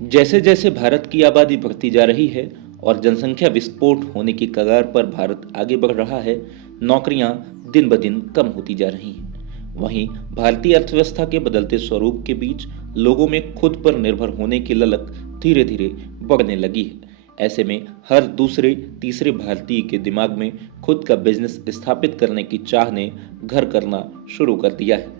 जैसे जैसे भारत की आबादी बढ़ती जा रही है और जनसंख्या विस्फोट होने की कगार पर भारत आगे बढ़ रहा है, नौकरियां दिन ब दिन कम होती जा रही हैं। वहीं भारतीय अर्थव्यवस्था के बदलते स्वरूप के बीच लोगों में खुद पर निर्भर होने की ललक धीरे धीरे बढ़ने लगी है। ऐसे में हर दूसरे तीसरे भारतीय के दिमाग में खुद का बिजनेस स्थापित करने की चाह ने घर करना शुरू कर दिया है।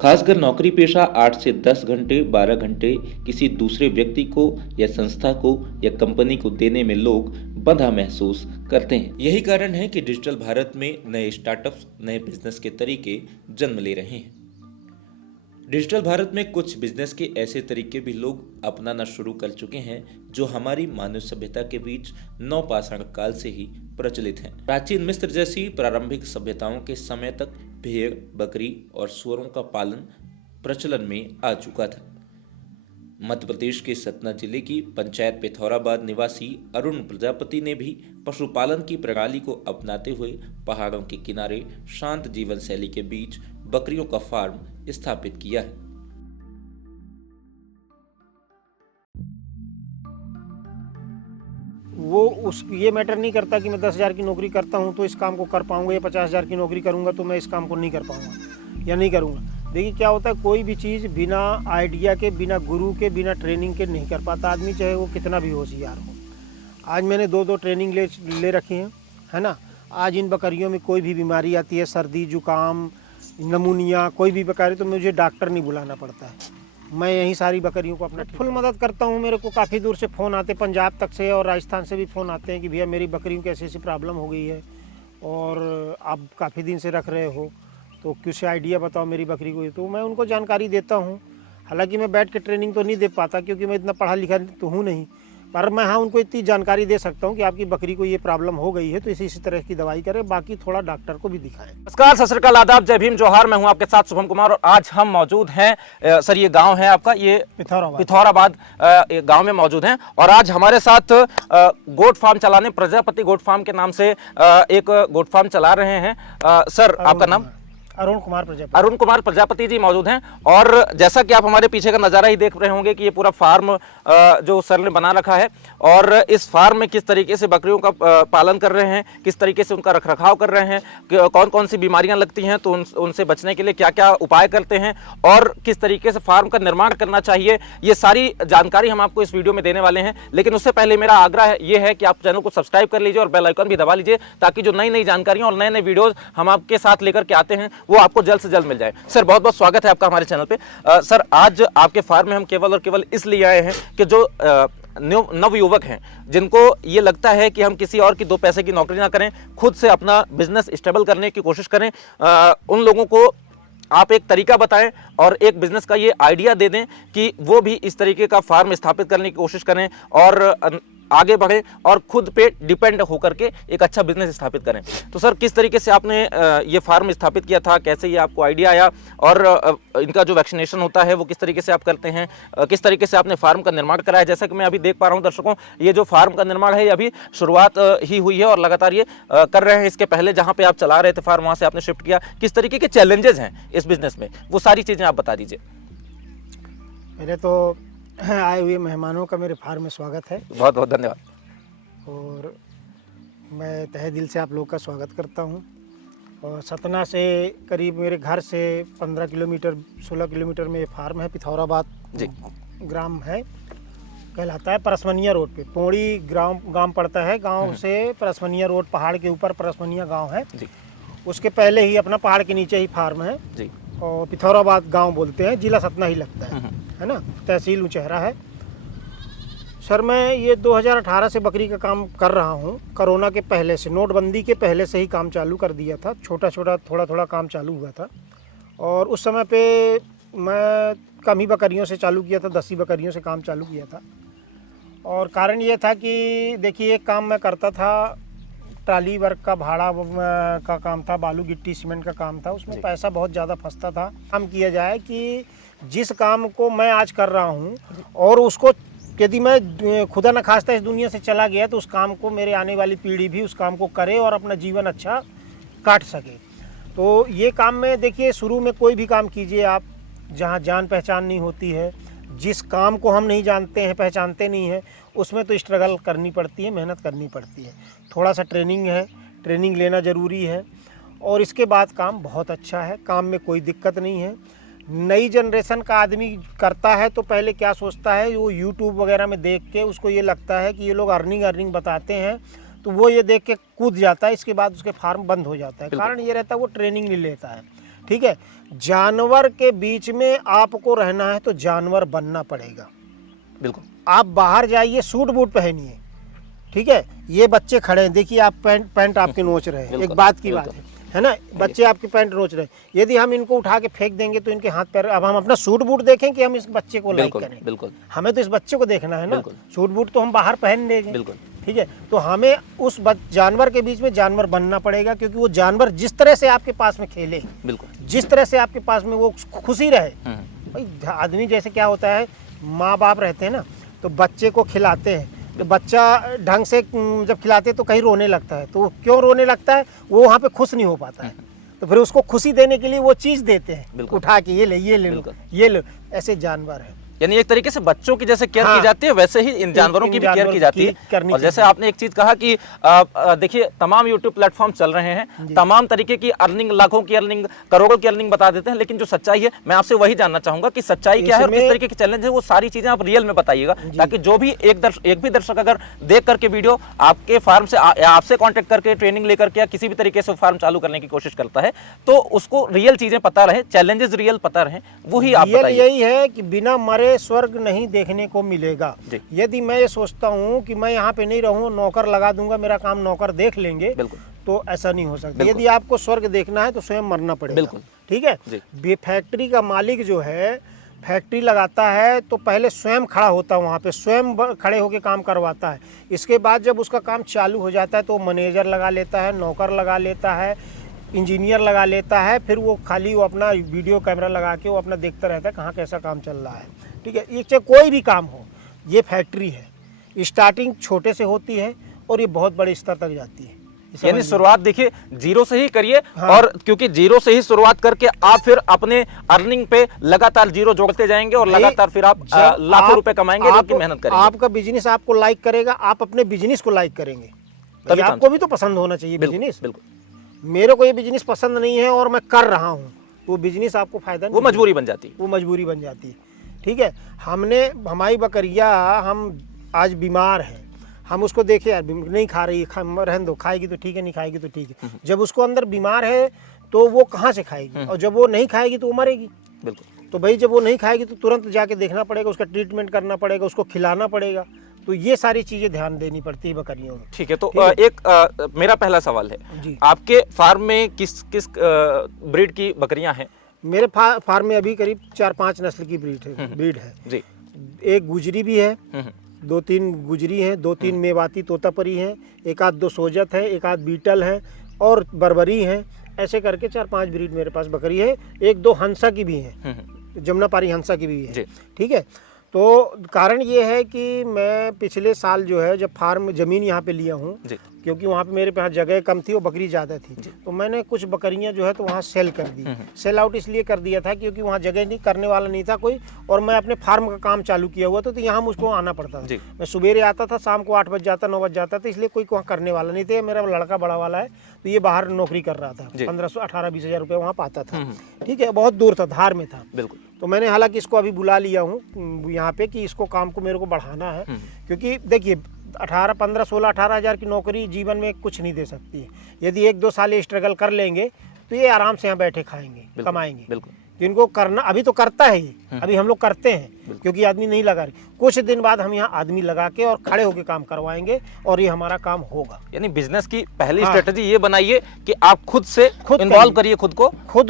खासकर नौकरी पेशा 8 से 10 घंटे 12 घंटे किसी दूसरे व्यक्ति को या संस्था को या कंपनी को देने में लोग बंधा महसूस करते हैं। यही कारण है कि डिजिटल भारत में नए स्टार्टअप्स, नए बिजनेस के तरीके जन्म ले रहे हैं। डिजिटल भारत में कुछ बिजनेस के ऐसे तरीके भी लोग अपनाना शुरू कर चुके हैं जो हमारी मानव सभ्यता के बीच नवपाषाण काल से ही प्रचलित हैं। प्राचीन मिस्र जैसी प्रारंभिक सभ्यताओं के समय तक भेड़, बकरी और सूअरों का पालन प्रचलन में आ चुका था। मध्य प्रदेश के सतना जिले की पंचायत पिथौराबाद निवासी अरुण प्रजापति ने भी पशुपालन की प्रणाली को अपनाते हुए पहाड़ों के किनारे शांत जीवन शैली के बीच बकरियों का फार्म स्थापित किया है। ये मैटर नहीं करता कि मैं 10,000 की नौकरी करता हूँ तो इस काम को कर पाऊंगा, या 50,000 की नौकरी करूँगा तो मैं इस काम को नहीं कर पाऊँगा या नहीं करूँगा। देखिए क्या होता है, कोई भी चीज़ बिना आइडिया के, बिना गुरु के, बिना ट्रेनिंग के नहीं कर पाता आदमी, चाहे वो कितना भी होशियार हो। आज मैंने 2-2 ट्रेनिंग ले रखी हैं, है ना। आज इन बकरियों में कोई भी बीमारी आती है, सर्दी, जुकाम, नमूनिया, कोई भी बीमारी, तो मुझे डॉक्टर नहीं बुलाना पड़ता है। मैं यहीं सारी बकरियों को अपना फुल मदद करता हूँ। मेरे को काफ़ी दूर से फ़ोन आते, पंजाब तक से और राजस्थान से भी फ़ोन आते हैं कि भैया मेरी बकरियों की ऐसी ऐसी प्रॉब्लम हो गई है और आप काफ़ी दिन से रख रहे हो, तो कुछ आइडिया बताओ मेरी बकरी को। तो मैं उनको जानकारी देता हूँ। हालांकि मैं बैठ के ट्रेनिंग तो नहीं दे पाता क्योंकि मैं इतना पढ़ा लिखा तो हूँ नहीं, पर मैं हाँ उनको इतनी जानकारी दे सकता हूँ कि आपकी बकरी को ये प्रॉब्लम हो गई है तो इसी तरह की दवाई करें, बाकी थोड़ा डॉक्टर को भी दिखाएं। नमस्कार, सत श्री अकाल, आदाब, जय भीम, जोहार। मैं हूं आपके साथ शुभम कुमार और आज हम मौजूद हैं सर, ये गांव है आपका, ये पिथौराबाद गांव में मौजूद हैं और आज हमारे साथ गोट फार्म चलाने, प्रजापति गोट फार्म के नाम से एक गोट फार्म चला रहे हैं। सर आपका नाम? अरुण कुमार प्रजापति जी मौजूद हैं। और जैसा कि आप हमारे पीछे का नज़ारा ही देख रहे होंगे कि ये पूरा फार्म जो सर ने बना रखा है और इस फार्म में किस तरीके से बकरियों का पालन कर रहे हैं, किस तरीके से उनका रखरखाव कर रहे हैं, कौन कौन सी बीमारियां लगती हैं तो उनसे बचने के लिए क्या क्या उपाय करते हैं और किस तरीके से फार्म का निर्माण करना चाहिए, ये सारी जानकारी हम आपको इस वीडियो में देने वाले हैं। लेकिन उससे पहले मेरा आग्रह ये है कि आप चैनल को सब्सक्राइब कर लीजिए और बेल आइकन भी दबा लीजिए ताकि जो नई नई जानकारियां और नए नए वीडियोज हम आपके साथ लेकर के आते हैं वो आपको जल्द से जल्द मिल जाए। सर बहुत बहुत स्वागत है आपका हमारे चैनल पे। सर आज आपके फार्म में हम केवल और केवल इसलिए आए हैं कि जो नवयुवक हैं जिनको ये लगता है कि हम किसी और की 2 पैसे की नौकरी ना करें, खुद से अपना बिजनेस स्टेबल करने की कोशिश करें, उन लोगों को आप एक तरीका बताएं और एक बिजनेस का ये आइडिया दे दें कि वो भी इस तरीके का फार्म स्थापित करने की कोशिश करें और आगे बढ़े और खुद पे डिपेंड होकर के एक अच्छा बिजनेस स्थापित करें। तो सर किस तरीके से आपने ये फार्म स्थापित किया था, कैसे ये आपको आइडिया आया और इनका जो वैक्सीनेशन होता है वो किस तरीके से आप करते हैं, किस तरीके से आपने फार्म का निर्माण कराया? जैसा कि मैं अभी देख पा रहा हूँ दर्शकों, ये जो फार्म का निर्माण है ये अभी शुरुआत ही हुई है और लगातार ये कर रहे हैं। इसके पहले जहाँ पे आप चला रहे थे फार्म, वहाँ से आपने शिफ्ट किया, किस तरीके के चैलेंजेस हैं इस बिजनेस में, वो सारी चीज़ें आप बता दीजिए। पहले तो आए हुए मेहमानों का मेरे फार्म में स्वागत है, बहुत बहुत धन्यवाद। और मैं तहे दिल से आप लोग का स्वागत करता हूं। और सतना से करीब मेरे घर से 15 किलोमीटर 16 किलोमीटर में ये फार्म है। पिथौराबाद जी ग्राम है, कहलाता है। परसमनिया रोड पे पोड़ी गांव पड़ता है। गांव से परसमनिया रोड, पहाड़ के ऊपर परसमनिया गांव है जी। उसके पहले ही अपना पहाड़ के नीचे ही फार्म है जी। और पिथौराबाद गांव बोलते हैं, जिला सतना ही लगता है ना, तहसील उचेहरा है। सर मैं ये 2018 से बकरी का काम कर रहा हूँ। कोरोना के पहले से, नोटबंदी के पहले से ही काम चालू कर दिया था। छोटा छोटा थोड़ा थोड़ा काम चालू हुआ था और उस समय पे मैं कम ही बकरियों से चालू किया था, 10 ही बकरियों से काम चालू किया था। और कारण ये था कि देखिए एक काम मैं करता था, ट्राली वर्क का भाड़ा का काम था, बालू गिट्टी सीमेंट का काम था, उसमें पैसा बहुत ज़्यादा फंसता था। काम किया जाए कि जिस काम को मैं आज कर रहा हूँ और उसको यदि मैं खुदा न खास्ता इस दुनिया से चला गया तो उस काम को मेरे आने वाली पीढ़ी भी उस काम को करे और अपना जीवन अच्छा काट सके। तो ये काम में देखिए, शुरू में कोई भी काम कीजिए आप, जहाँ जान पहचान नहीं होती है, जिस काम को हम नहीं जानते हैं, पहचानते नहीं हैं, उसमें तो स्ट्रगल करनी पड़ती है, मेहनत करनी पड़ती है। थोड़ा सा ट्रेनिंग है, ट्रेनिंग लेना ज़रूरी है और इसके बाद काम बहुत अच्छा है, काम में कोई दिक्कत नहीं है। नई जनरेशन का आदमी करता है तो पहले क्या सोचता है, वो यूट्यूब वगैरह में देख के उसको ये लगता है कि ये लोग अर्निंग बताते हैं, तो वो ये देख के कूद जाता है, इसके बाद उसके फार्म बंद हो जाता है। कारण ये रहता है वो ट्रेनिंग नहीं लेता है। ठीक है, जानवर के बीच में आपको रहना है तो जानवर बनना पड़ेगा। बिल्कुल, आप बाहर जाइए, सूट बूट पहनिए, ठीक है। ये बच्चे खड़े हैं, देखिए आप पैंट आपके नोच रहे हैं, एक बात की बात है ना, बच्चे आपकी पैंट नोच रहे हैं। यदि हम इनको उठा के फेंक देंगे तो इनके हाथ पैर, अब हम अपना सूट बूट देखें कि हम इस बच्चे को लाइक करें? बिल्कुल, हमें तो इस बच्चे को देखना है ना, सूट बूट तो हम बाहर पहन लेंगे। बिल्कुल, ठीक है, तो हमें उस जानवर के बीच में जानवर बनना पड़ेगा, क्योंकि वो जानवर जिस तरह से आपके पास में खेले, बिल्कुल, जिस तरह से आपके पास में वो खुशी रहे। भाई आदमी जैसे क्या होता है, माँ बाप रहते हैं ना, तो बच्चे को खिलाते हैं, तो बच्चा ढंग से जब खिलाते हैं तो कहीं रोने लगता है, तो क्यों रोने लगता है, वो वहाँ पे खुश नहीं हो पाता है, तो फिर उसको खुशी देने के लिए वो चीज़ देते हैं, उठा के ये ले लो, ये लो। ऐसे जानवर है, यानी एक तरीके से बच्चों की जैसे केयर की जाती है, वैसे ही इन जानवरों की भी केयर की जाती है। और जैसे आपने एक चीज कहा कि देखिए तमाम यूट्यूब प्लेटफॉर्म चल रहे हैं, तमाम तरीके की अर्निंग, लाखों की अर्निंग, करोड़ों की अर्निंग बता देते हैं, लेकिन जो सच्चाई है मैं आपसे वही जानना चाहूंगा कि सच्चाई क्या है और किस तरीके के चैलेंज है, वो सारी चीजें आप रियल में बताइएगा, ताकि जो भी एक भी दर्शक अगर देख करके वीडियो आपके फार्म से आपसे कॉन्टेक्ट करके ट्रेनिंग लेकर के या किसी भी तरीके से फार्म चालू करने की कोशिश करता है, तो उसको रियल चीजें पता रहे, चैलेंजेस रियल पता रहे, वही आप बताइए। यही है कि बिना मरे स्वर्ग नहीं देखने को मिलेगा। यदि मैं ये सोचता हूँ कि मैं यहाँ पे नहीं रहूँ, नौकर लगा दूंगा, मेरा काम नौकर देख लेंगे, तो ऐसा नहीं हो सकता। यदि आपको स्वर्ग देखना है तो स्वयं मरना पड़ेगा। ठीक है, फैक्ट्री का मालिक जो है, फैक्ट्री लगाता है तो पहले स्वयं खड़ा होता है वहाँ पे, स्वयं खड़े होकर काम करवाता है। इसके बाद जब उसका काम चालू हो जाता है तो मैनेजर लगा लेता है, नौकर लगा लेता है, इंजीनियर लगा लेता है, फिर वो खाली वो अपना वीडियो कैमरा लगा के वो अपना देखता रहता है कहाँ कैसा काम चल रहा है। ठीक है, ये चाहे कोई भी काम हो, ये फैक्ट्री है, स्टार्टिंग छोटे से होती है और ये बहुत बड़े स्तर तक जाती है। यानी शुरुआत देखिए जीरो से ही करिए। हाँ। और क्योंकि जीरो से ही शुरुआत करके आप फिर अपने अर्निंग पे लगातार जीरो जोड़ते जाएंगे और लगातार फिर आप लाखों रुपए कमाएंगे, लेकिन मेहनत करेंगे। आपका बिजनेस आपको लाइक करेगा, आप अपने बिजनेस को लाइक करेंगे, तभी आपको भी तो पसंद होना चाहिए बिजनेस। बिल्कुल, मेरे को ये बिजनेस पसंद नहीं है और मैं कर रहा हूँ, वो बिजनेस आपको फायदा नहीं, वो मजबूरी बन जाती है, वो मजबूरी बन जाती है। ठीक है, हमारी बकरिया, हम आज बीमार हैं, हम उसको देखे यार नहीं खा रही, रहने दो, खाएगी तो ठीक है, नहीं खाएगी तो ठीक है। जब उसको अंदर बीमार है तो वो कहाँ से खाएगी, और जब वो नहीं खाएगी तो वो मरेगी। बिल्कुल, तो भाई जब वो नहीं खाएगी तो तुरंत जाके देखना पड़ेगा, उसका ट्रीटमेंट करना पड़ेगा, उसको खिलाना पड़ेगा, तो ये सारी चीजें ध्यान देनी पड़ती है बकरियों में। ठीक है, तो एक मेरा पहला सवाल है, आपके फार्म में किस किस ब्रीड की बकरियां हैं? मेरे फार्म में अभी करीब 4-5 नस्ल की ब्रीड है जी। एक गुजरी भी है, 2-3 गुजरी हैं, 2-3 मेवाती तोतापरी हैं, एक आध 2 सोजत है, एक आध बीटल है और बर्बरी हैं। ऐसे करके 4-5 ब्रीड मेरे पास बकरी है। 1-2 हंसा की भी है, जमुनापारी हंसा की भी है। ठीक है, तो कारण ये है कि मैं पिछले साल जो है जब फार्म ज़मीन यहाँ पे लिया हूँ, क्योंकि वहाँ पे मेरे पास जगह कम थी और बकरी ज़्यादा थी, तो मैंने कुछ बकरियाँ जो है तो वहाँ सेल कर दी। सेल आउट इसलिए कर दिया था क्योंकि वहाँ जगह नहीं, करने वाला नहीं था कोई, और मैं अपने फार्म का काम चालू किया हुआ था, तो यहाँ मुझको आना पड़ता था। मैं सुबेरे आता था, शाम को 8 बज जाता, 9 बज जाता था, इसलिए कोई वहाँ करने वाला नहीं था। मेरा लड़का बड़ा वाला है, तो ये बाहर नौकरी कर रहा था, 1500, 18-20 हज़ार रुपये वहाँ पाता था। ठीक है, बहुत दूर था, धार में था। बिल्कुल, तो मैंने हालांकि इसको अभी बुला लिया हूँ यहाँ पे कि इसको काम को मेरे को बढ़ाना है, क्योंकि देखिए 15, 16, 18 हज़ार की नौकरी जीवन में कुछ नहीं दे सकती है। यदि 1-2 साल ये स्ट्रगल कर लेंगे तो ये आराम से यहाँ बैठे खाएंगे, कमाएंगे। बिल्कुल, जिनको करना अभी तो करता है ये, अभी हम लोग करते हैं क्योंकि आदमी नहीं लगा रहे। कुछ दिन बाद हम यहाँ आदमी लगा के और खड़े होकर काम करवाएंगे और ये हमारा काम होगा। यानी बिजनेस की पहली स्ट्रेटजी ये बनाइए कि आप खुद से इन्वॉल्व करिए, खुद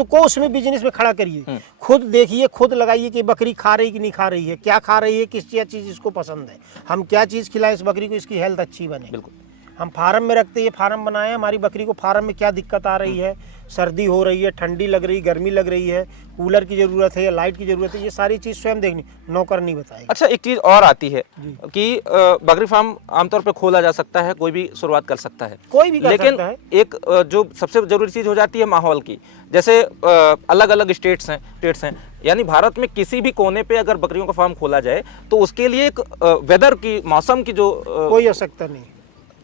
को उसमें बिजनेस में खड़ा करिए, खुद देखिए, खुद लगाइए कि बकरी खा रही कि नहीं खा रही है, क्या खा रही है, किस चीज़ इसको पसंद है, हम क्या चीज़ खिलाएं इस बकरी को, इसकी हेल्थ अच्छी बने। बिल्कुल, हम फार्म में रखते हैं, ये फार्म बनाए हैं, हमारी बकरी को फार्म में क्या दिक्कत आ रही है, सर्दी हो रही है, ठंडी लग रही, गर्मी लग रही है, कूलर की ज़रूरत है या लाइट की ज़रूरत है, ये सारी चीज़ स्वयं देखनी, नौकर नहीं बताएगा। अच्छा, एक चीज़ और आती है कि बकरी फार्म आमतौर पर खोला जा सकता है, कोई भी शुरुआत कर सकता है, कोई भी कर लेकिन सकता है। एक जो सबसे जरूरी चीज़ हो जाती है माहौल की। जैसे अलग अलग स्टेट्स हैं, यानी भारत में किसी भी कोने पे अगर बकरियों का फार्म खोला जाए तो उसके लिए एक वेदर की, मौसम की जो कोई आवश्यकता नहीं,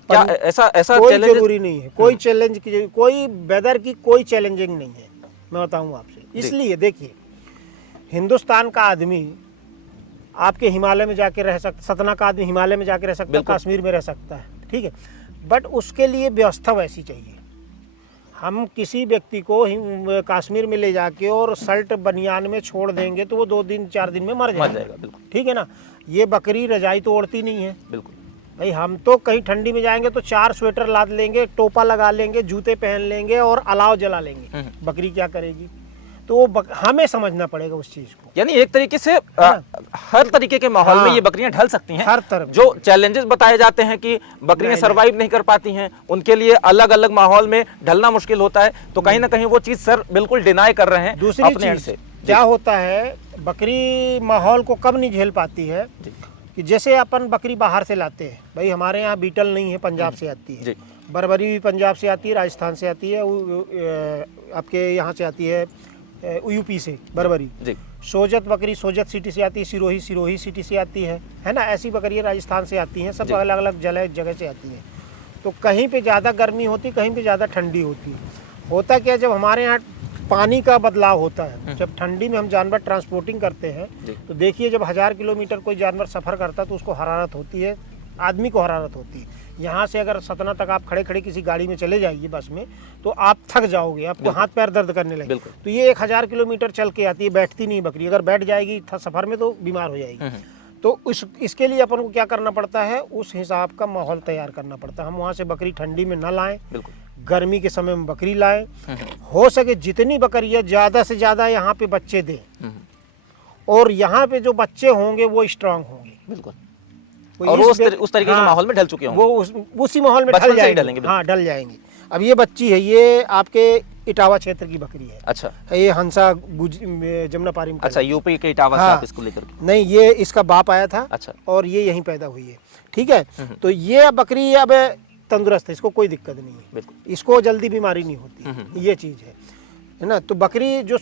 क्या ऐसा कोई चैलेंज जरूरी नहीं है, कोई चैलेंज की, कोई वेदर की कोई चैलेंजिंग नहीं है। मैं बताऊं आपसे, इसलिए देखिए, हिंदुस्तान का आदमी आपके हिमालय में जाके रह सकता, सतना का आदमी हिमालय में जाके रह सकता है, कश्मीर में रह सकता है, ठीक है, बट उसके लिए व्यवस्था वैसी चाहिए। हम किसी व्यक्ति को कश्मीर में ले जाके और शर्ट बनियान में छोड़ देंगे तो वो 2 दिन 4 दिन में मर जाएगा। बिल्कुल, ठीक है ना। ये बकरी रजाई तो ओढ़ती नहीं है। बिल्कुल भाई हम तो कहीं ठंडी में जाएंगे तो 4 स्वेटर लाद लेंगे, टोपा लगा लेंगे, जूते पहन लेंगे और अलाव जला लेंगे। बकरी क्या करेगी? तो वो हमें समझना पड़ेगा उस चीज को। यानी एक तरीके से हर तरीके के माहौल में ये बकरियां ढल सकती हैं। हर तरफ जो चैलेंजेस बताए जाते हैं कि बकरियां सरवाइव नहीं कर पाती हैं, उनके लिए अलग अलग माहौल में ढलना मुश्किल होता है, तो कहीं ना कहीं वो चीज सर बिल्कुल डिनाई कर रहे हैं। दूसरी अपने एंड चीज से क्या होता है, बकरी माहौल को कब नहीं झेल पाती है कि जैसे अपन बकरी बाहर से लाते हैं, भाई हमारे यहाँ बीटल नहीं है, पंजाब से आती है, बरबरी भी पंजाब से आती है, राजस्थान से आती है, आपके यहाँ से आती है यूपी से बरबरी। सोजत बकरी सोजत सिटी से आती है, सिरोही सिरोही सिटी से आती है ना। ऐसी बकरियाँ राजस्थान से आती हैं, सब अलग अलग जगह से आती हैं। तो कहीं पे ज़्यादा गर्मी होती, कहीं पे ज़्यादा ठंडी होती है। होता क्या, जब हमारे यहाँ पानी का बदलाव होता है, जब ठंडी में हम जानवर ट्रांसपोर्टिंग करते हैं तो देखिए, जब 1000 किलोमीटर कोई जानवर सफ़र करता है तो उसको हरारत होती है, आदमी को हरारत होती है। यहाँ से अगर सतना तक आप खड़े खड़े किसी गाड़ी में चले जाइए, बस में, तो आप थक जाओगे, आपको हाथ पैर दर्द करने लगे। तो ये 1000 किलोमीटर चल के आती है, बैठती नहीं बकरी। अगर बैठ जाएगी सफ़र में तो बीमार हो जाएगी। तो इसके लिए अपन को क्या करना पड़ता है, उस हिसाब का माहौल तैयार करना पड़ता है। हम वहाँ से बकरी ठंडी में न लाएं, गर्मी के समय में बकरी लाएं। हो सके जितनी बकरियाँ ज़्यादा से ज़्यादा यहाँ पे बच्चे दें, और यहाँ पे जो बच्चे होंगे वो स्ट्रांग होंगे। बिल्कुल। और उस तरीके के माहौल में ढल चुके होंगे, वो उसी माहौल में ढल जाएंगे। हाँ, ढल जाएंगे। अब ये बच्ची है, ये आपके इटावा क्षेत्र की बकरी है। अच्छा, ये हंसा जमुना पारी में। अच्छा, यूपी के इटावा से आप इसको लेकर? नहीं, ये इसका बाप आया था। अच्छा। और ये यहीं पैदा हुई है, ठीक है। तो ये बकरी अब तंदुरुस्त है, इसको कोई दिक्कत नहीं है, इसको जल्दी बीमारी नहीं होती, ये चीज़ है ना। तो बकरी जो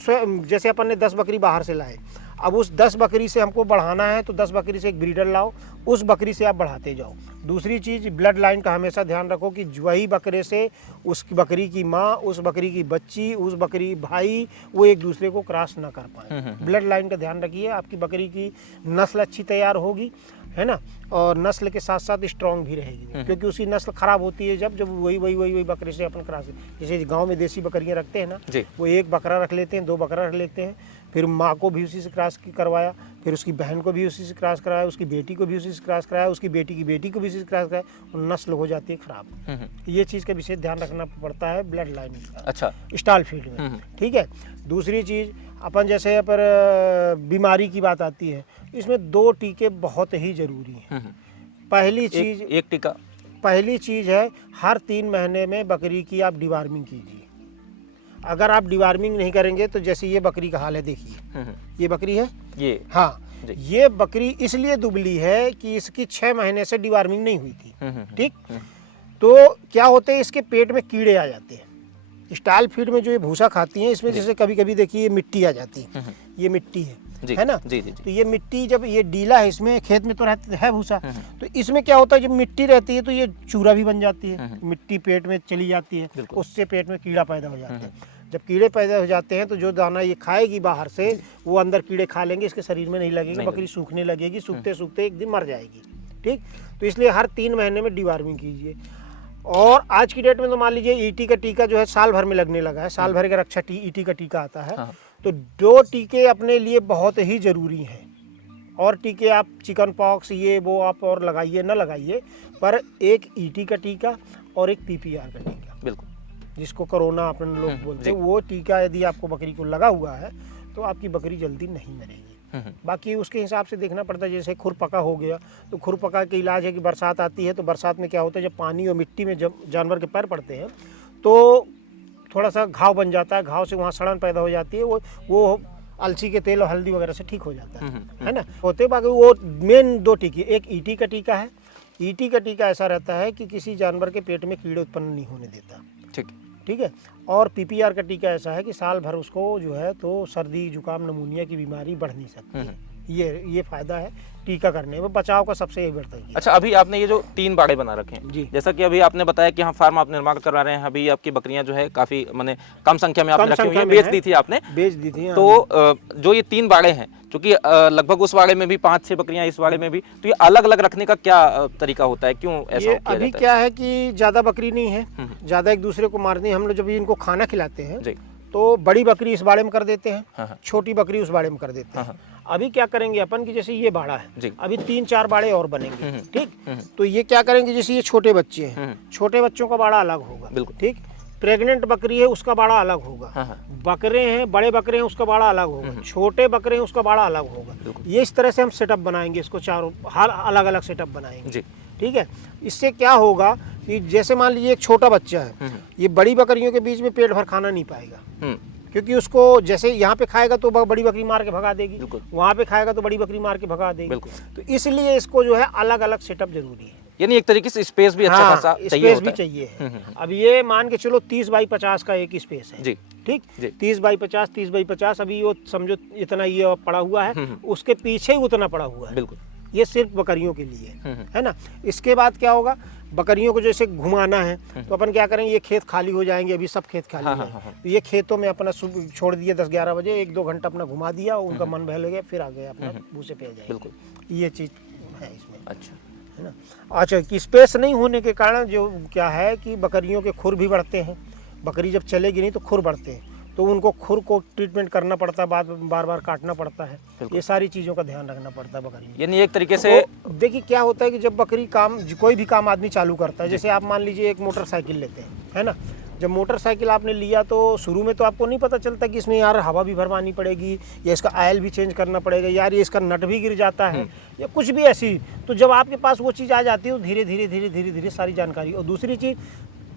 जैसे अपन ने 10 बकरी बाहर से लाए, अब उस 10 बकरी से हमको बढ़ाना है तो 10 बकरी से एक ब्रीडर लाओ, उस बकरी से आप बढ़ाते जाओ। दूसरी चीज़, ब्लड लाइन का हमेशा ध्यान रखो कि वही बकरे से उस बकरी की माँ, उस बकरी की बच्ची, उस बकरी भाई, वो एक दूसरे को क्रॉस ना कर पाए। ब्लड लाइन का ध्यान रखिए, आपकी बकरी की नस्ल अच्छी तैयार होगी, है ना, और नस्ल के साथ साथ स्ट्रॉन्ग भी रहेगी। क्योंकि उसकी नस्ल खराब होती है जब वही बकरे से अपन क्रॉस, जैसे गांव में देसी बकरियां रखते हैं ना, वो एक बकरा रख लेते हैं, 2 बकरा रख लेते हैं, फिर माँ को भी उसी से क्रॉस करवाया, फिर उसकी बहन को भी उसी से क्रॉस कराया, उसकी बेटी को भी उसी से क्रॉस कराया, उसकी बेटी की बेटी को भी उसी से क्रॉस कराया, और नस्ल हो जाती है खराब। ये चीज़ का विशेष ध्यान रखना पड़ता है ब्लड लाइन का। अच्छा, स्टॉल फीड में, ठीक है। दूसरी चीज़, अपन जैसे पर बीमारी की बात आती है, इसमें 2 टीके बहुत ही जरूरी हैं। पहली चीज़, एक टीका, पहली चीज़ है, हर 3 महीने में बकरी की आप डिवार्मिंग कीजिए। अगर आप डिवार्मिंग नहीं करेंगे तो जैसे ये बकरी का हाल है, देखिए ये बकरी है, ये, हाँ, ये बकरी इसलिए दुबली है कि इसकी 6 महीने से डिवार्मिंग नहीं हुई थी, ठीक। तो क्या होते हैं, इसके पेट में कीड़े आ जाते हैं। स्टाल फीड में जो ये भूसा खाती हैं, इसमें जैसे कभी कभी देखिए ये मिट्टी आ जाती है, ये मिट्टी है ना। तो ये मिट्टी, जब ये डीला है, इसमें खेत में तो रहता है भूसा, तो इसमें क्या होता है, जब मिट्टी रहती है तो ये चूरा भी बन जाती है, मिट्टी पेट में चली जाती है, उससे पेट में कीड़ा पैदा हो जाते हैं। जब कीड़े पैदा हो जाते हैं तो जो दाना ये खाएगी बाहर से, वो अंदर कीड़े खा लेंगे, इसके शरीर में नहीं लगेगी, बकरी सूखने लगेगी, सूखते सूखते एक दिन मर जाएगी, ठीक। तो इसलिए हर 3 महीने में डिवार्मिंग कीजिए। और आज की डेट में तो मान लीजिए ईटी का टीका जो है साल भर में लगने लगा है, साल भर का रक्षा ईटी का टीका आता है। तो 2 टीके अपने लिए बहुत ही ज़रूरी हैं। और टीके आप चिकन पॉक्स ये वो आप और लगाइए ना लगाइए, पर एक ईटी का टीका और एक पीपीआर का टीका, बिल्कुल, जिसको कोरोना अपन लोग बोलते हैं, वो टीका यदि आपको बकरी को लगा हुआ है तो आपकी बकरी जल्दी नहीं मरेगी। बाकी उसके हिसाब से देखना पड़ता है। जैसे खुरपका हो गया तो खुरपका के इलाज है कि बरसात आती है तो बरसात में क्या होता है, जब पानी और मिट्टी में जब जानवर के पैर पड़ते हैं तो थोड़ा सा घाव बन जाता है, घाव से वहाँ सड़न पैदा हो जाती है, वो अलसी के तेल और हल्दी वगैरह से ठीक हो जाता है ना। होते बाकी वो मेन 2 टीके, एक ईटी का टीका है। ईटी का टीका ऐसा रहता है कि किसी जानवर के पेट में कीड़े उत्पन्न नहीं होने देता, ठीक है। और पीपीआर का टीका ऐसा है कि साल भर उसको जो है तो सर्दी जुकाम नमूनिया की बीमारी बढ़ नहीं सकती। ये फायदा है टीका करने में, बचाव का सबसे यही बढ़ता है। अच्छा, अभी आपने ये जो 3 बाड़े बना रखे हैं जी, जैसा कि अभी आपने बताया कि हाँ फार्म आप निर्माण करवा रहे हैं, अभी आपकी बकरियां जो है काफी माने कम संख्या में आपने रखी हुई हैं, बेच दी थी आपने, बेच दी थी। तो जो ये 3 बाड़े हैं, क्योंकि लगभग उस बाड़े में भी 5-6 बकरियां, इस बाड़े में भी, तो ये अलग अलग रखने का क्या तरीका होता है, क्यों ऐसा किया जाता है? अभी क्या है कि ज्यादा बकरी नहीं है, ज्यादा एक दूसरे को मारनी। हम लोग जब इनको खाना खिलाते हैं तो बड़ी बकरी इस बाड़े में कर देते हैं, छोटी बकरी उस बाड़े में कर देते हैं। अभी क्या करेंगे अपन कि जैसे ये बाड़ा है, अभी 3-4 बाड़े और बनेंगे, ठीक। तो ये क्या करेंगे, जैसे ये छोटे बच्चे हैं, छोटे बच्चों का बाड़ा अलग होगा, ठीक। प्रेग्नेंट बकरी है उसका बाड़ा अलग होगा, बकरे हैं, बड़े बकरे हैं उसका बाड़ा अलग होगा, छोटे बकरे हैं उसका बाड़ा अलग होगा। ये इस तरह से हम सेटअप बनाएंगे, इसको चारों हर अलग अलग सेटअप बनाएंगे, ठीक है। इससे क्या होगा कि जैसे मान लीजिए एक छोटा बच्चा है, ये बड़ी बकरियों के बीच में पेट भर खाना नहीं पाएगा, क्योंकि उसको जैसे यहाँ पे खाएगा तो बड़ी बकरी मार के भगा देगी, वहाँ पे खाएगा तो बड़ी बकरी मार के भगा देगी। तो इसलिए इसको जो है अलग अलग सेटअप जरूरी है, यानी एक तरीके से स्पेस भी अच्छा खासा स्पेस भी चाहिए है। अब ये मान के चलो 30x50 का एक स्पेस है, ठीक। 30x50, 30x50, अभी वो समझो इतना ये पड़ा हुआ है, उसके पीछे ही उतना पड़ा हुआ है, बिल्कुल। ये सिर्फ बकरियों के लिए है ना। इसके बाद क्या होगा, बकरियों को जैसे घुमाना है तो अपन क्या करेंगे, ये खेत खाली हो जाएंगे, अभी सब खेत खाली है, तो ये खेतों में अपना छोड़ दिए 10-11 बजे, 1-2 घंटा अपना घुमा दिया, उनका मन बहल गया, फिर आ गए अपना भूसे पे आ जाए, बिल्कुल। ये चीज है इसमें, अच्छा है ना। अच्छा, कि स्पेस नहीं होने के कारण जो क्या है कि बकरियों के खुर भी बढ़ते हैं, बकरी जब चलेगी नहीं तो खुर बढ़ते हैं, तो उनको खुर को ट्रीटमेंट करना पड़ता है, बार बार काटना पड़ता है, ये सारी चीज़ों का ध्यान रखना पड़ता है बकरी। यानी एक तरीके से देखिए क्या होता है कि जब बकरी कोई भी काम आदमी चालू करता है, जैसे आप मान लीजिए एक मोटरसाइकिल लेते हैं, है ना। जब मोटरसाइकिल आपने लिया तो शुरू में तो आपको नहीं पता चलता कि इसमें यार हवा भी भरवानी पड़ेगी, या इसका ऑयल भी चेंज करना पड़ेगा, यार ये इसका नट भी गिर जाता है, या कुछ भी ऐसी। तो जब आपके पास वो चीज़ आ जाती है तो धीरे धीरे सारी जानकारी। और दूसरी चीज़,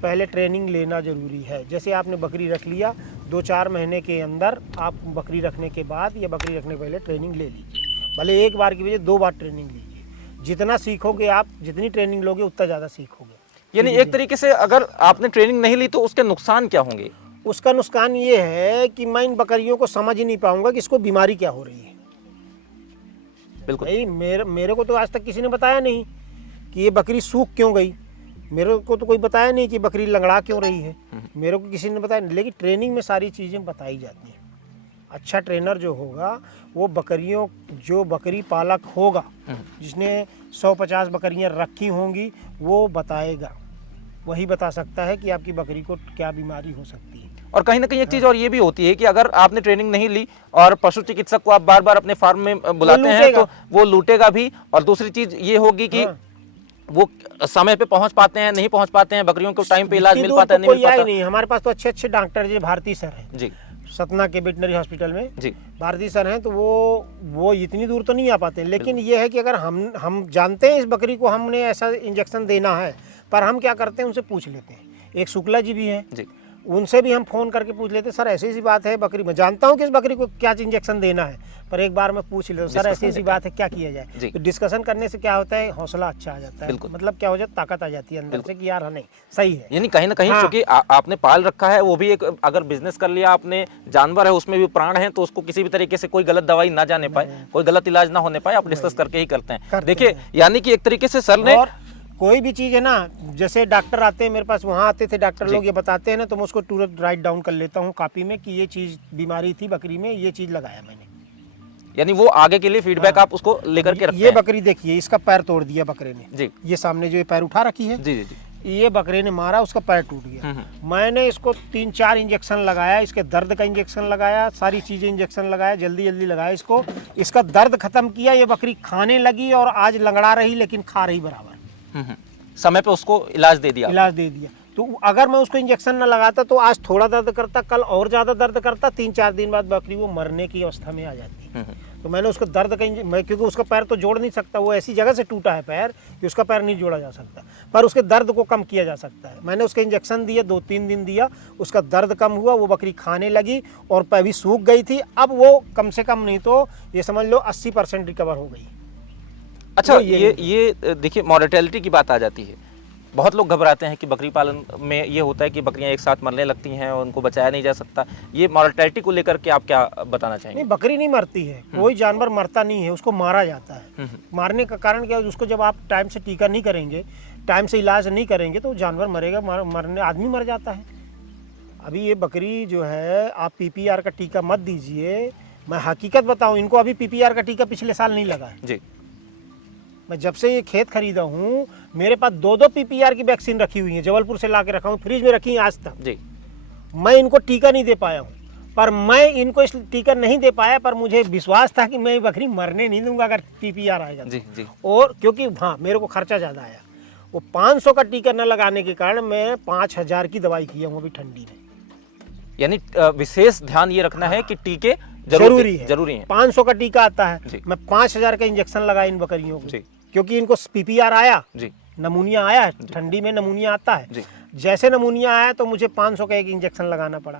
पहले ट्रेनिंग लेना ज़रूरी है। जैसे आपने बकरी रख लिया, 2-4 महीने के अंदर आप बकरी रखने के बाद या बकरी रखने के पहले ट्रेनिंग ले लीजिए, भले एक बार की वजह 2 बार ट्रेनिंग लीजिए। जितना सीखोगे आप, जितनी ट्रेनिंग लोगे उतना ज़्यादा सीखोगे। यानी एक तरीके से अगर आपने ट्रेनिंग नहीं ली तो उसके नुकसान क्या होंगे? उसका नुकसान ये है कि मैं इन बकरियों को समझ ही नहीं पाऊंगा कि इसको बीमारी क्या हो रही है। बिल्कुल। मेरे को तो आज तक किसी ने बताया नहीं कि ये बकरी सूख क्यों गई, मेरे को तो कोई बताया नहीं कि बकरी लंगड़ा क्यों रही है, मेरे को किसी ने बताया नहीं। लेकिन ट्रेनिंग में सारी चीज़ें बताई जाती हैं। अच्छा ट्रेनर जो होगा वो बकरियों, जो बकरी पालक होगा जिसने 100-50 बकरियां रखी होंगी, वो बताएगा, वही बता सकता है कि आपकी बकरी को क्या बीमारी हो सकती है। और कहीं ना कहीं एक चीज और ये भी होती है कि अगर आपने ट्रेनिंग नहीं ली और पशु चिकित्सक को आप बार बार अपने फार्म में बुलाते हैं तो वो लूटेगा भी। और दूसरी चीज ये होगी कि वो समय पे पहुंच पाते हैं, नहीं पहुंच पाते हैं, बकरियों को टाइम पे इलाज मिल पाता है, नहीं मिल पाता। नहीं, हमारे पास तो अच्छे डॉक्टर जी भारती सर हैं जी, सतना के वेटनरी हॉस्पिटल में जी भारती सर हैं, तो वो इतनी दूर तो नहीं आ पाते। लेकिन ये है कि अगर हम जानते हैं इस बकरी को हमने ऐसा इंजेक्शन देना है, पर हम क्या करते हैं, उनसे पूछ लेते हैं। एक शुक्ला जी भी हैं, उनसे भी हम फ़ोन करके पूछ लेते हैं, सर ऐसी ऐसी बात है, बकरी मैं जानता हूँ कि इस बकरी को क्या इंजेक्शन देना है, पर एक बार मैं पूछ लेता हूँ, सर ऐसी ऐसी बात है, क्या किया जाए। तो डिस्कशन करने से क्या होता है, हौसला अच्छा आ जाता है, मतलब क्या हो जाता है, ताकत आ जाती है अंदर से कि यार नहीं सही है। यानी कहीं ना कहीं क्योंकि आपने पाल रखा है, वो भी एक अगर बिजनेस कर लिया आपने, जानवर है उसमें भी प्राण है, तो उसको किसी भी तरीके से कोई गलत दवाई ना जाने पाए, कोई गलत इलाज ना होने पाए, आप डिस्कस करके ही करते हैं। देखिए यानी कि एक तरीके से सर ने कोई भी चीज़ है ना, जैसे डॉक्टर आते हैं मेरे पास, वहाँ आते थे डॉक्टर लोग, ये बताते हैं ना, तो मैं उसको तुरंत राइट डाउन कर लेता हूँ कॉपी में कि ये चीज़ बीमारी थी बकरी में, ये चीज़ लगाया मैंने। यानी वो आगे के लिए फीडबैक आप उसको लेकर के रखते हैं। ये बकरी देखिए, इसका पैर तोड़ दिया बकरे ने जी, ये सामने जो ये पैर उठा रखी है, जी जी, ये बकरे ने मारा, उसका पैर टूट गया। मैंने इसको 3-4 इंजेक्शन लगाया, इसके दर्द का इंजेक्शन लगाया, सारी चीज़ें इंजेक्शन लगाया, जल्दी लगाया इसको, इसका दर्द खत्म किया, ये बकरी खाने लगी और आज लंगड़ा रही लेकिन खा रही बराबर। समय पे उसको इलाज दे दिया। तो अगर मैं उसको इंजेक्शन न लगाता तो आज थोड़ा दर्द करता, कल और ज़्यादा दर्द करता, 3-4 दिन बाद बकरी वो मरने की अवस्था में आ जाती। तो मैंने उसको दर्द का मैं क्योंकि उसका पैर तो जोड़ नहीं सकता, वो ऐसी जगह से टूटा है पैर कि उसका पैर नहीं जोड़ा जा सकता, पर उसके दर्द को कम किया जा सकता है। मैंने उसका इंजेक्शन दिया, 2-3 दिन दिया, उसका दर्द कम हुआ, वो बकरी खाने लगी और पैर भी सूख गई थी। अब वो कम से कम नहीं तो ये समझ लो 80% रिकवर हो गई। अच्छा, ये देखिए मॉर्टेलिटी की बात आ जाती है। बहुत लोग घबराते हैं कि बकरी पालन में ये होता है कि बकरियां एक साथ मरने लगती हैं और उनको बचाया नहीं जा सकता। ये मॉर्टेलिटी को लेकर के आप क्या बताना चाहेंगे? नहीं, बकरी नहीं मरती है, कोई जानवर मरता नहीं है, उसको मारा जाता है। मारने का कारण क्या है? उसको जब आप टाइम से टीका नहीं करेंगे, टाइम से इलाज नहीं करेंगे तो जानवर मरेगा, मरने आदमी मर जाता है। अभी ये बकरी जो है, आप PPR का टीका मत दीजिए। मैं हकीकत बताऊं, इनको अभी PPR का टीका पिछले साल नहीं लगा है जी। मैं जब से ये खेत खरीदा हूँ, मेरे पास 2-2 PPR की वैक्सीन रखी हुई है, जबलपुर से ला के रखा हूँ, फ्रिज में रखी है आज तक जी। मैं इनको टीका नहीं दे पाया हूँ। पर मैं इनको इस टीका नहीं दे पाया, पर मुझे विश्वास था कि मैं बकरी मरने नहीं दूंगा अगर PPR आएगा तो। जी जी। और क्योंकि हाँ, मेरे को खर्चा ज़्यादा आया, वो 500 का टीका न लगाने के कारण मैं 5000 की दवाई किया हूँ अभी ठंडी में। यानी विशेष ध्यान ये रखना है कि टीके जरूरी है। 500 का टीका आता है, मैं 5000 का इंजेक्शन लगाया इन बकरियों को, क्योंकि इनको PPR आया, नमूनिया आया, ठंडी में नमूनिया आता है। जैसे नमूनिया आया तो मुझे 500 का एक इंजेक्शन लगाना पड़ा।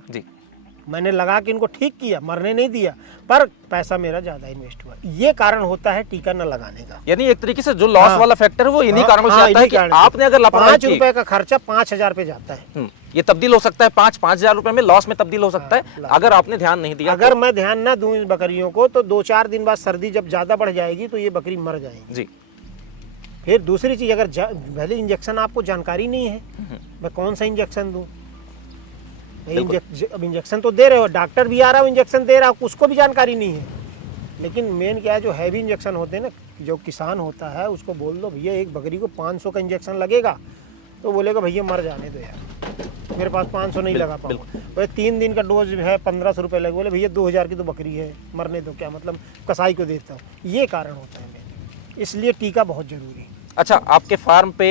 मैंने लगा के इनको ठीक किया, मरने नहीं दिया, पर पैसा मेरा ज्यादा इन्वेस्ट हुआ। ये कारण होता है टीका न लगाने का। यानी एक तरीके से जो लॉस वाला फैक्टर है वो इन्हीं कारणों से आता है कि आपने अगर लापरवाही 5 रुपए का खर्चा 5000 पे जाता है। ये तब्दील हो सकता है 5,000 रुपए में लॉस में तब्दील हो सकता है अगर आपने ध्यान नहीं दिया। अगर मैं ध्यान ना दूं इन बकरियों को तो 2-4 दिन बाद सर्दी जब ज्यादा बढ़ जाएगी तो ये बकरी मर जाएगी जी। फिर दूसरी चीज, अगर पहले इंजेक्शन आपको जानकारी नहीं है, मैं कौन सा इंजेक्शन दूं? अब इंजेक्शन तो दे रहे हो, डॉक्टर भी आ रहा है इंजेक्शन दे रहा है, उसको भी जानकारी नहीं है। लेकिन मेन क्या है, जो हैवी इंजेक्शन होते हैं ना, जो किसान होता है उसको बोल दो भैया एक बकरी को 500 का इंजेक्शन लगेगा, तो बोलेगा भैया मर जाने दो यार, मेरे पास 500 नहीं लगा पाऊंगा। भाई 3 दिन का डोज है 1500 रुपये लगे, बोले भैया 2000 की तो बकरी है, मरने दो, क्या मतलब कसाई को देता हूँ। ये कारण होता है मेन, इसलिए टीका बहुत जरूरी है। अच्छा, आपके फार्म पे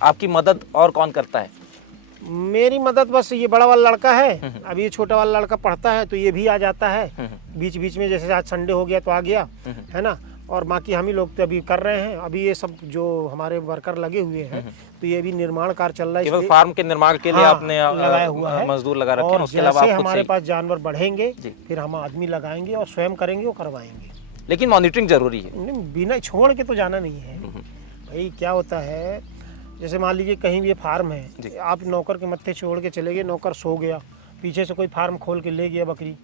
आपकी मदद और कौन करता है? मेरी मदद बस ये बड़ा वाला लड़का है, अभी ये छोटा वाला लड़का पढ़ता है तो ये भी आ जाता है बीच बीच में, जैसे आज संडे हो गया तो आ गया, है ना। और बाकी हम ही लोग तो अभी कर रहे हैं। अभी ये सब जो हमारे वर्कर लगे हुए हैं तो ये भी निर्माण कार्य चल रहा है, केवल फार्म के निर्माण के लिए आपने लगाया हुआ है, मजदूर लगा रखे हैं। उसके जैसे अलावा हमारे पास जानवर बढ़ेंगे फिर हम आदमी लगाएंगे और स्वयं करेंगे और करवाएंगे। लेकिन मॉनिटरिंग जरूरी है, बिना छोड़ के तो जाना नहीं है भाई। क्या होता है, जैसे मान लीजिए कहीं भी फार्म है, आप नौकर के मत्थे छोड़ के चले गए, नौकर सो गया, पीछे से कोई फार्म खोल के ले गया बकरी,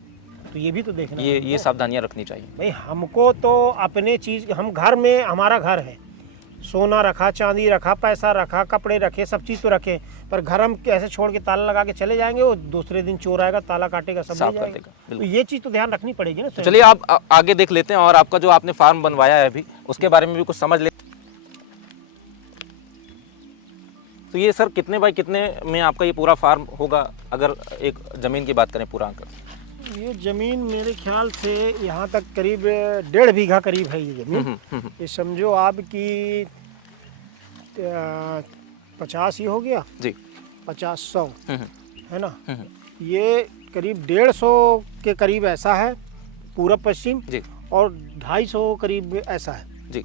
तो ये भी तो देखना है। ये सावधानियां रखनी चाहिए भाई। हमको तो अपने चीज, हम घर में, हमारा घर है, सोना रखा, चांदी रखा, पैसा रखा, कपड़े रखे, सब चीज तो रखे, पर घर हम कैसे छोड़ के ताला लगा के चले जाएंगे, वो दूसरे दिन चोर आएगा, ताला काटेगा, सब ले जाएगा। तो ये चीज तो ध्यान रखनी पड़ेगी ना। तो चलिए आप आगे देख लेते हैं और आपका जो आपने फार्म बनवाया है अभी उसके बारे में भी कुछ समझ ले। तो ये सर कितने बाय कितने में आपका ये पूरा फार्म होगा, अगर एक ज़मीन की बात करें पूरा आकर? ये ज़मीन मेरे ख्याल से यहाँ तक करीब 1.5 बीघा करीब है ये ज़मीन। ये समझो आपकी 50 ही हो गया जी, 50-100 है ना। ये करीब 150 के करीब ऐसा है पूर्व पश्चिम जी, और 250 करीब ऐसा है जी,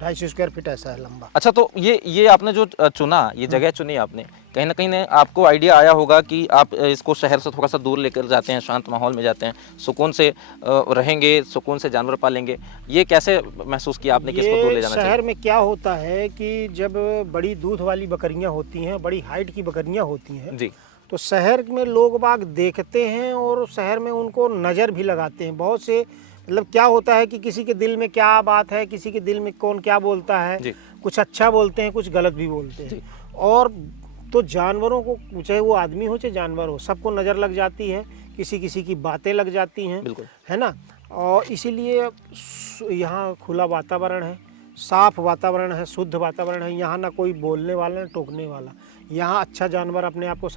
250 स्क्वायर फीट ऐसा है लंबा। अच्छा, तो ये आपने जो चुना, ये जगह चुनी आपने, कहीं ना कहीं आपको आइडिया आया होगा कि आप इसको शहर से थोड़ा सा दूर लेकर जाते हैं, शांत माहौल में जाते हैं, सुकून से रहेंगे, सुकून से जानवर पालेंगे। ये कैसे महसूस किया आपने कि इसको दूर ले जाना चाहिए? शहर में क्या होता है कि जब बड़ी दूध वाली बकरियां होती हैं, बड़ी हाइट की बकरियां होती हैं जी, तो शहर में लोग बाग देखते हैं और शहर में उनको नज़र भी लगाते हैं। बहुत से मतलब क्या होता है कि किसी के दिल में क्या बात है, किसी के दिल में कौन क्या बोलता है, कुछ अच्छा बोलते हैं, कुछ गलत भी बोलते हैं। और तो जानवरों को, चाहे वो आदमी हो चाहे जानवर हो, सबको नज़र लग जाती है, किसी किसी की बातें लग जाती हैं, है ना। और इसीलिए यहाँ खुला वातावरण है, साफ वातावरण है, शुद्ध वातावरण है। यहाँ ना कोई बोलने वाला ना टोकने वाला। यहाँ अच्छा जानवर अपने आप को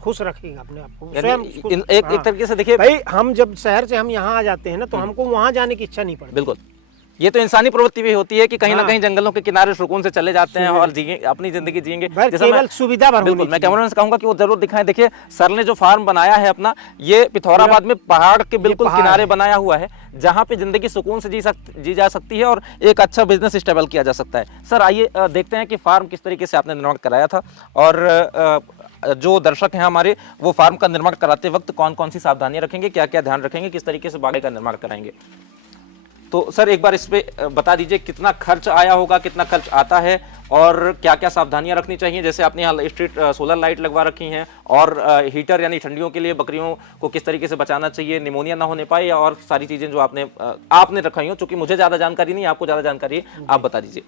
खुश रखेगा, अपने आप को स्वयं। एक तरीके से देखिए भाई, हम जब शहर से हम यहाँ आ जाते हैं ना तो हमको वहाँ जाने की इच्छा नहीं पड़ती। बिल्कुल, ये तो इंसानी प्रवृत्ति भी होती है कि कहीं ना कहीं जंगलों के किनारे सुकून से चले जाते हैं और जिए अपनी जिंदगी जिएंगे। जैसा केवल सुविधा भर बिल्कुल मैं कैमरामैन से कहूंगा कि वो जरूर दिखाएं। देखिए सर ने जो फार्म बनाया है अपना, ये पिथौराबाद में पहाड़ के बिल्कुल किनारे बनाया हुआ है, जहाँ पे जिंदगी सुकून से जी जा सकती है और एक अच्छा बिजनेस स्टेबल किया जा सकता है। सर आइए देखते हैं कि फार्म किस तरीके से आपने निर्माण कराया था और जो दर्शक हैं हमारे वो फार्म का निर्माण कराते वक्त कौन कौन सी सावधानियां रखेंगे, क्या क्या ध्यान रखेंगे, किस तरीके से बागे का निर्माण कराएंगे। तो सर एक बार इस पे बता दीजिए कितना खर्च आया होगा, कितना खर्च आता है और क्या क्या सावधानियां रखनी चाहिए। जैसे आपने यहाँ स्ट्रीट सोलर लाइट लगवा रखी हैं और हीटर यानी ठंडियों के लिए बकरियों को किस तरीके से बचाना चाहिए, निमोनिया ना होने पाए, और सारी चीजें जो आपने रखाई हो। चूंकि मुझे ज्यादा जानकारी नहीं, आपको ज्यादा जानकारी है, आप बता दीजिए।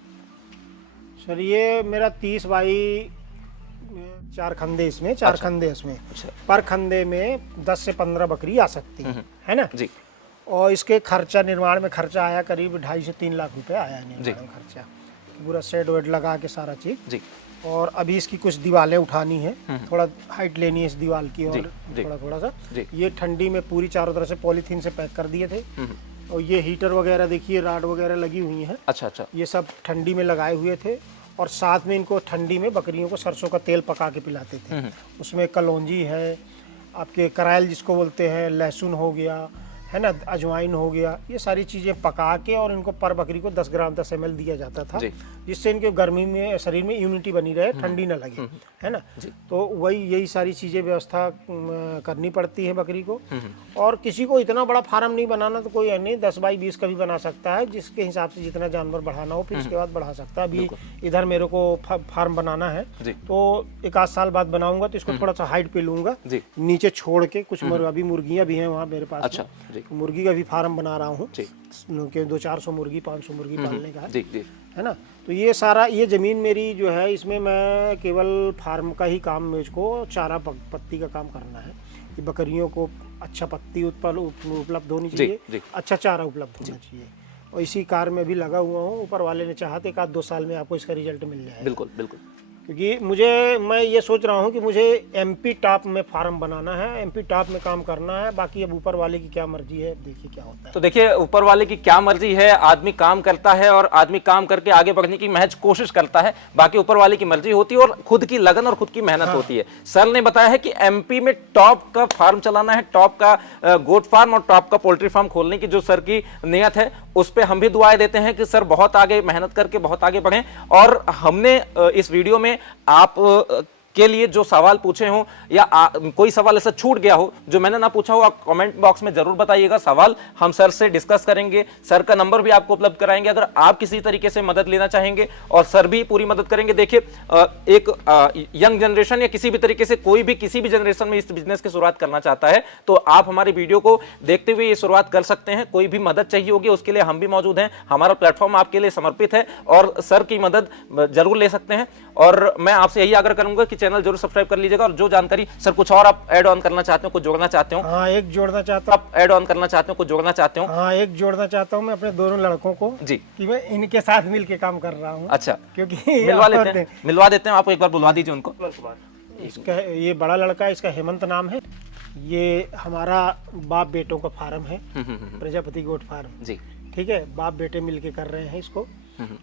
सर ये मेरा 30 बाई 4 खंदे, इसमें 4 खंदे इसमें, पर खंदे में 10 से 15 बकरी आ सकती है ना जी। और इसके खर्चा, निर्माण में खर्चा आया करीब 2.5 से 3 लाख रुपए आया निर्माण में खर्चा, पूरा शेड वेड लगा के सारा चीज जी। और अभी इसकी कुछ दीवारें उठानी है, थोड़ा हाइट लेनी है इस दीवार की, और थोड़ा सा ये ठंडी में पूरी चारों तरफ से पॉलीथीन से पैक कर दिए थे। और ये हीटर वगैरह देखिए, राड वगैरह लगी हुई है। अच्छा, ये सब ठंडी में लगाए हुए थे। और साथ में इनको ठंडी में बकरियों को सरसों का तेल पका के पिलाते थे। उसमें कलौंजी है, आपके करायल जिसको बोलते हैं, लहसुन हो गया है ना, अजवाइन हो गया, ये सारी चीज़ें पका के और इनको पर बकरी को 10 ग्राम 10 ml दिया जाता था, जिससे इनके गर्मी में शरीर में इम्यूनिटी बनी रहे, ठंडी ना लगे, है ना। तो वही यही सारी चीज़ें व्यवस्था करनी पड़ती है बकरी को। और किसी को इतना बड़ा फार्म नहीं बनाना तो कोई नहीं, 10 बाई 20 का भी बना सकता है, जिसके हिसाब से जितना जानवर बढ़ाना हो फिर उसके बाद बढ़ा सकता है। अभी इधर मेरे को फार्म बनाना है तो 1 आध साल बाद बनाऊंगा, तो इसको थोड़ा सा हाइट पे लूंगा, नीचे छोड़ के कुछ अभी मुर्गियां भी हैं वहाँ मेरे पास। अच्छा, मुर्गी का भी फार्म बना रहा हूँ कि 200-400 मुर्गी 500 मुर्गी पालने का है ना। तो ये सारा, ये ज़मीन मेरी जो है, इसमें मैं केवल फार्म का ही काम, मुझको चारा पत्ती का काम करना है। कि बकरियों को अच्छा पत्ती उपलब्ध होनी चाहिए, अच्छा चारा उपलब्ध होना चाहिए, और इसी कार्य में भी लगा हुआ हूँ। ऊपर वाले ने चाहा तो 1-2 साल में आपको इसका रिजल्ट मिल जाएगा। बिल्कुल बिल्कुल। क्योंकि मैं ये सोच रहा हूँ कि मुझे MP टॉप में फार्म बनाना है, MP टॉप में काम करना है। बाकी अब ऊपर वाले की क्या मर्जी है, देखिए क्या होता है। तो देखिए ऊपर वाले की क्या मर्जी है, आदमी काम करता है और आदमी काम करके आगे बढ़ने की महज कोशिश करता है, बाकी ऊपर वाले की मर्जी होती है और खुद की लगन और खुद की मेहनत होती है। सर ने बताया है कि MP में टॉप का फार्म चलाना है, टॉप का गोट फार्म और टॉप का पोल्ट्री फार्म खोलने की जो सर की नियत है, उस पर हम भी दुआएं देते हैं कि सर बहुत आगे मेहनत करके बहुत आगे बढ़ें। और हमने इस वीडियो में आप के लिए जो सवाल पूछे हो या कोई सवाल ऐसा छूट गया हो जो मैंने ना पूछा हो, आप कमेंट बॉक्स में जरूर बताइएगा। सवाल हम सर से डिस्कस करेंगे, सर का नंबर भी आपको उपलब्ध कराएंगे अगर आप किसी तरीके से मदद लेना चाहेंगे, और सर भी पूरी मदद करेंगे। देखिए एक यंग जनरेशन या किसी भी तरीके से कोई भी किसी भी जनरेशन में इस बिजनेस की शुरुआत करना चाहता है तो आप हमारे वीडियो को देखते हुए ये शुरुआत कर सकते हैं। कोई भी मदद चाहिए होगी उसके लिए हम भी मौजूद हैं, हमारा प्लेटफॉर्म आपके लिए समर्पित है और सर की मदद जरूर ले सकते हैं। और मैं आपसे यही आग्रह करूंगा कि चैनल जरूर सब्सक्राइब कर लीजिएगा। और जो जानकारी सर, कुछ और आप ऐड ऑन करना चाहते हो, कुछ जोड़ना चाहते हो? हाँ, एक जोड़ना चाहता हूँ। आप ऐड ऑन करना चाहते हो, कुछ जोड़ना चाहते हो? हाँ, एक जोड़ना चाहता हूँ मैं अपने दोनों लड़कों को जी, कि मैं इनके साथ मिलके काम कर रहा हूँ। अच्छा, क्योंकि मिलवा देते हैं। आप एक बार बुलवा दीजिए उनको। इसका ये बड़ा लड़का, इसका हेमंत नाम है, ये हमारा बाप बेटों का फार्म है, प्रजापति गोट फार्म जी। ठीक है, बाप बेटे मिलके कर रहे हैं इसको।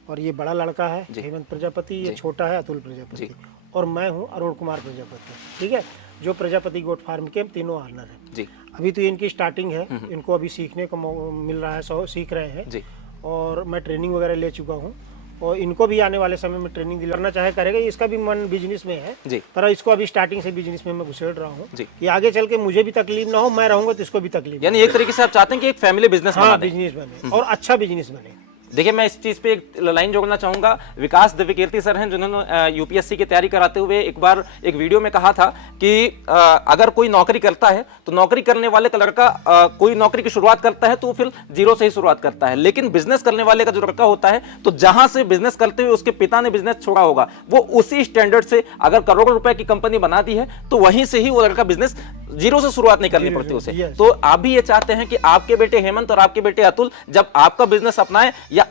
और ये बड़ा लड़का है हेमंत प्रजापति, ये छोटा है अतुल प्रजापति, और मैं हूँ अरुण कुमार प्रजापति। ठीक है, जो प्रजापति गोट फार्म के तीनों ऑनर हैं जी। अभी तो इनकी स्टार्टिंग है, इनको अभी सीखने को मिल रहा है, सीख रहे हैं जी। और मैं ट्रेनिंग वगैरह ले चुका हूँ, और इनको भी आने वाले समय में ट्रेनिंग दिलाना चाहे करेगा। इसका भी मन बिजनेस में है जी, पर इसको अभी स्टार्टिंग से बिजनेस में मैं घुसेड़ रहा हूँ कि आगे चल के मुझे भी तकलीफ ना हो, मैं रहूंगा तो इसको भी तकलीफ। यानी एक तरीके से आप चाहते हैं कि एक फैमिली बिजनेस बने और अच्छा बिजनेस बने। देखिए मैं इस चीज पे एक लाइन जोड़ना चाहूंगा। विकास दिव्यकीर्ति सर हैं जिन्होंने यूपीएससी की तैयारी कराते हुए एक बार एक वीडियो में कहा था कि अगर कोई नौकरी करता है तो नौकरी करने वाले का लड़का कोई नौकरी की शुरुआत करता है तो वो फिर जीरो से ही शुरुआत करता है, लेकिन बिजनेस करने वाले का जो लड़का होता है तो जहां से बिजनेस करते हुए उसके पिता ने बिजनेस छोड़ा होगा, वो उसी स्टैंडर्ड से अगर करोड़ों रुपए की कंपनी बना दी है तो वहीं से ही वो लड़का बिजनेस जीरो से शुरुआत नहीं करनी पड़ती उसे। तो आप भी ये चाहते हैं कि आपके बेटे हेमंत और आपके बेटे अतुल जब आपका बिजनेस अपनाएं, या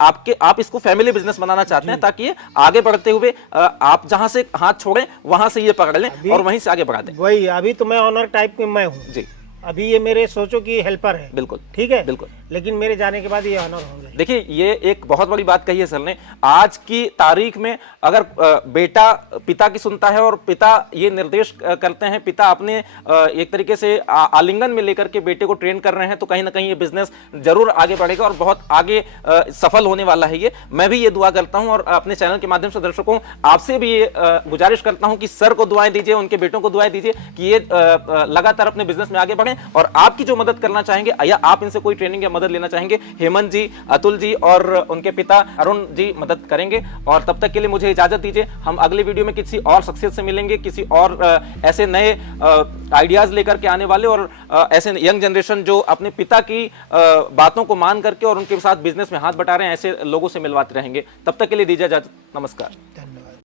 आप इसको फैमिली बिजनेस बनाना चाहते हैं ताकि ये आगे बढ़ते हुए आप जहां से हाथ छोड़ें वहां से ये पकड़ लें और वहीं से आगे बढ़ा दें। वही, अभी तो मैं ऑनर टाइप में मैं हूं जी, अभी ये मेरे सोचो कि हेल्पर है, बिल्कुल ठीक है, बिल्कुल। लेकिन मेरे जाने के बाद ये ऑनर होंगे। देखिए ये एक बहुत बड़ी बात कही है सर ने। आज की तारीख में अगर बेटा पिता की सुनता है और पिता ये निर्देश करते हैं, पिता अपने एक तरीके से आलिंगन में लेकर के बेटे को ट्रेन कर रहे हैं, तो कहीं ना कहीं ये बिजनेस जरूर आगे बढ़ेगा और बहुत आगे सफल होने वाला है। ये मैं भी ये दुआ करता हूं और अपने चैनल के माध्यम से दर्शकों आपसे भी ये गुजारिश करता हूं कि सर को दुआएं दीजिए, उनके बेटों को दुआएं दीजिए कि ये लगातार अपने बिजनेस में आगे बढ़ें। और आपकी जो मदद करना चाहेंगे या आप इनसे कोई ट्रेनिंग या मदद लेना चाहेंगे, हेमंत जी, अतुल जी और उनके पिता अरुण जी मदद करेंगे। और तब तक के लिए मुझे इजाजत दीजिए। हम अगले वीडियो में किसी और शख्सियत से मिलेंगे, किसी और ऐसे नए आइडियाज लेकर के आने वाले और ऐसे यंग जनरेशन जो अपने पिता की बातों को मान करके और उनके साथ बिजनेस में हाथ बटा रहे हैं, ऐसे लोगों से मिलवाते रहेंगे। तब तक के लिए दीजिए इजाजत। नमस्कार। धन्यवाद।